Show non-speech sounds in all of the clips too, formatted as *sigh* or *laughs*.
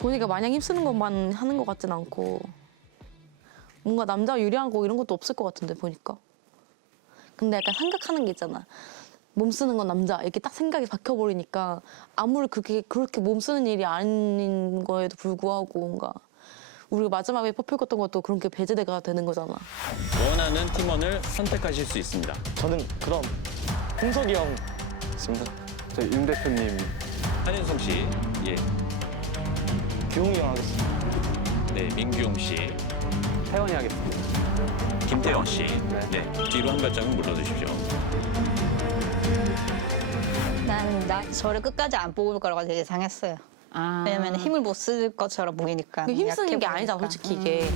보니까 마냥 힘쓰는 것만 하는 것 같진 않고 뭔가 남자가 유리하고 이런 것도 없을 것 같은데 보니까. 근데 약간 생각하는 게 있잖아. 몸 쓰는 건 남자. 이렇게 딱 생각이 박혀버리니까 아무리 그게 그렇게 몸 쓰는 일이 아닌 거에도 불구하고 뭔가 우리가 마지막에 뽑혔던 것도 그런 게 배제가 되는 거잖아. 원하는 팀원을 선택하실 수 있습니다. 저는 그럼 홍석이 형 있습니다. 저윤 대표님. 한윤성 씨, 예, 규웅이 형 하겠습니다. 네, 민규용 씨, 태원이 하겠습니다. 김태형 씨, 네, 뒤로 한 발짝은 물러주십시오. 나는 나 저를 끝까지 안 뽑을 거라고 예상했어요. 왜냐면 힘을 못 쓸 것처럼 보이니까. 그 힘쓰는 게 아니잖아 보이니까. 솔직히 이게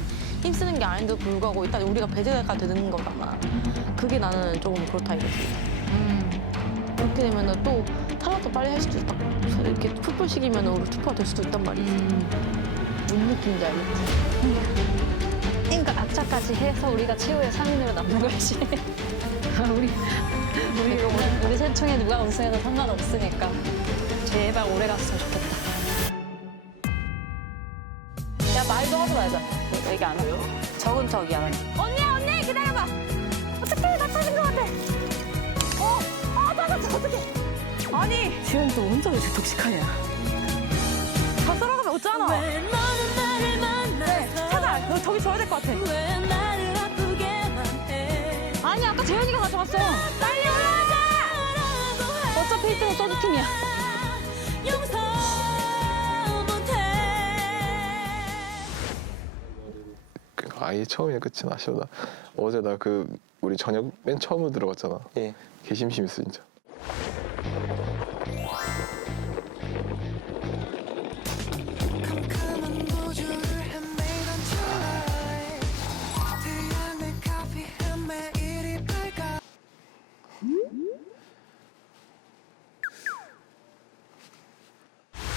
힘쓰는 게 아닌데도 불구하고 일단 우리가 배제가 되는 거잖아 그게 나는 조금 그렇다 이거지 그렇게 되면은 또 탈락도 빨리 할 수도 있다 이렇게 투표식이면 우리 투표가 될 수도 있단 말이지 뭔 느낌인지 알겠지? 그러니까 악착까지 해서 우리가 최후의 3인으로 남는 거지. 우리 우리 우리, 우리 셋 중에 누가 우승해도 상관없으니까 제발 오래 갔으면 좋겠다. 야 말도 하지 말자 얘기 안 해요? 적은 척이 안 해. 언니야 언니 기다려봐. 어떡해 나 터진 것 같아. 지금 또 혼자 왜 이렇게 독식하냐. 다 썰어가면 어쩌나 네 찾아 너 저기 줘야 될 것 같아. 아니 아까 재현이가 가져갔어. 빨리 올라가자. 어차피 1등은 소주 팀이야. 그 아예 처음이나 끝이 아쉬워 나 어제 나 그 우리 저녁 맨 처음으로 들어갔잖아. 예. 개심심했어 진짜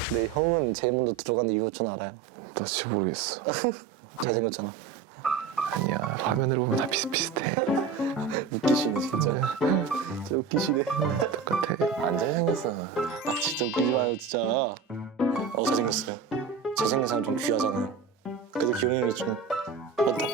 근데 형은 제일 먼저 들어간 이유 전 알아요. 나 진짜 모르겠어 *laughs* 잘생겼잖아. 아니야 화면으로 보면 다 비슷비슷해 웃기시네 진짜. 진짜 웃기시네. 똑같아 안 잘생겼어. 아 진짜 웃기지 마요 진짜. 어 잘생겼어요. 잘생긴 사람 좀 귀하잖아요. 그래도 형이 좀 어다